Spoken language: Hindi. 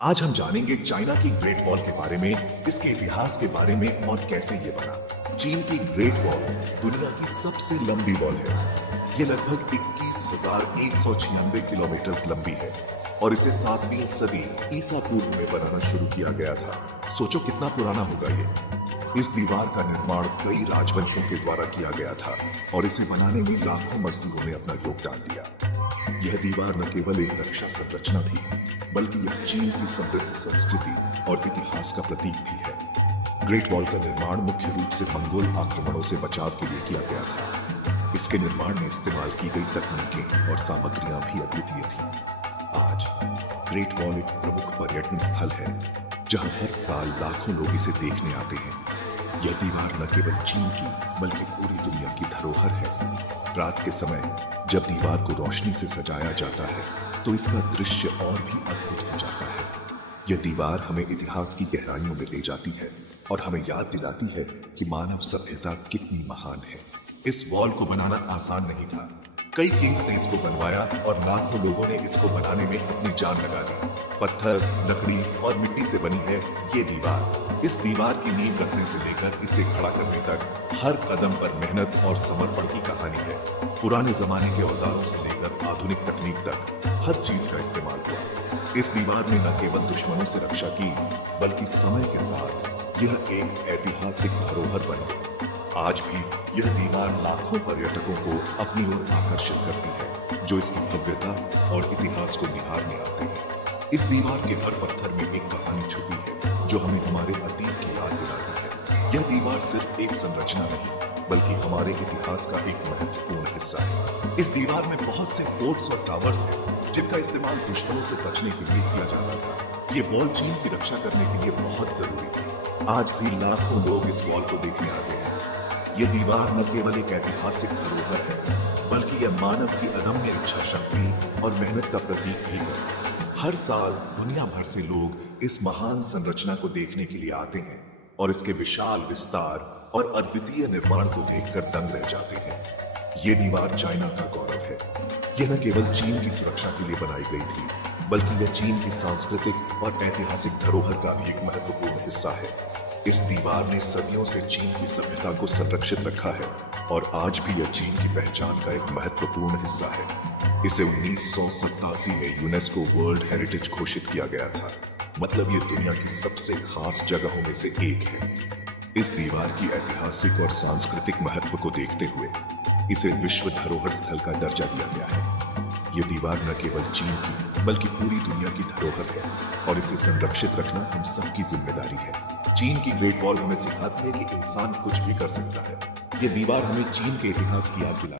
आज हम जानेंगे चाइना की ग्रेट वॉल के बारे में, इसके इतिहास के बारे में और कैसे ये बना। चीन की ग्रेट वॉल दुनिया की सबसे लंबी वॉल है। ये लगभग 21,196 किलोमीटर लंबी है और इसे 7वीं सदी ईसा पूर्व में बनाना शुरू किया गया था। सोचो कितना पुराना होगा ये। इस दीवार का निर्माण कई राजवंशों के द्वारा किया गया था और इसे बनाने में लाखों मजदूरों ने अपना योगदान दिया। यह दीवार न केवल एक रक्षा संरचना थी, बल्कि यह चीन की समृद्ध संस्कृति और इतिहास का प्रतीक भी है। ग्रेट वॉल का निर्माण मुख्य रूप से मंगोल आक्रमणों से बचाव के लिए किया गया था। इसके निर्माण में इस्तेमाल की गई तकनीकें और सामग्रियां भी अद्वितीय थीं। आज ग्रेट वॉल एक प्रमुख पर्यटन स्थल है, जहां हर साल लाखों लोग इसे देखने आते हैं। यह दीवार न केवल चीन की, बल्कि पूरी दुनिया की धरोहर है। रात के समय जब दीवार को रोशनी से सजाया जाता है, तो इसका दृश्य और भी अद्भुत हो जाता है। यह दीवार हमें इतिहास की गहराइयों में ले जाती है और हमें याद दिलाती है कि मानव सभ्यता कितनी महान है। इस वॉल को बनाना आसान नहीं था। कई किंग्स ने इसको बनवाया और लाखों लोगों ने इसको बनाने में अपनी जान लगा दी। पत्थर, लकड़ी और मिट्टी से बनी है ये दीवार। इस दीवार की नींव रखने से लेकर इसे खड़ा करने तक हर कदम पर मेहनत और समर्पण की कहानी है। पुराने जमाने के औजारों से लेकर आधुनिक तकनीक तक हर चीज का इस्तेमाल हुआ। इस दीवार ने न केवल दुश्मनों से रक्षा की, बल्कि समय के साथ यह एक ऐतिहासिक धरोहर बन गई। आज भी यह दीवार लाखों पर्यटकों को अपनी ओर आकर्षित करती है, जो इसकी भव्यता और इतिहास को निहारने आते हैं। इस दीवार के हर पत्थर में एक कहानी छुपी है, जो हमें हमारे अतीत की याद दिलाती है। यह दीवार सिर्फ एक संरचना नहीं, बल्कि हमारे इतिहास का एक महत्वपूर्ण हिस्सा है। इस दीवार में बहुत से फोर्ट्स और टावर्स हैं, जिनका इस्तेमाल दुश्मनों से बचने के लिए किया जाता था। ये वॉल चीन की रक्षा करने के लिए बहुत जरूरी थी। आज भी लाखों लोग इस वॉल को देखने आते हैं। ये दीवार न केवल एक ऐतिहासिक धरोहर है, बल्कि यह मानव की अदम्य इच्छा शक्ति और मेहनत का प्रतीक भी है। हर साल दुनिया भर से लोग इस महान संरचना को देखने के लिए आते हैं और इसके विशाल विस्तार और अद्वितीय निर्माण को देखकर दंग रह जाते हैं। ये दीवार चाइना का गौरव है। यह न केवल चीन की सुरक्षा के लिए बनाई गई थी, बल्कि यह चीन की सांस्कृतिक और ऐतिहासिक धरोहर का भी एक महत्वपूर्ण हिस्सा है। इस दीवार ने सदियों से चीन की सभ्यता को संरक्षित रखा है और आज भी यह चीन की पहचान का एक महत्वपूर्ण हिस्सा है। इसे 1987 में यूनेस्को वर्ल्ड हेरिटेज घोषित किया गया था। मतलब ये दुनिया की सबसे खास जगहों में से एक है। इस दीवार की ऐतिहासिक और सांस्कृतिक महत्व को देखते हुए इसे विश्व धरोहर स्थल का दर्जा दिया गया है। ये दीवार न केवल चीन की, बल्कि पूरी दुनिया की धरोहर है और इसे संरक्षित रखना हम सबकी जिम्मेदारी है। चीन की ग्रेट वॉल हमें सिखाती है कि इंसान कुछ भी कर सकता है। ये दीवार हमें चीन के इतिहास की याद दिलाती है।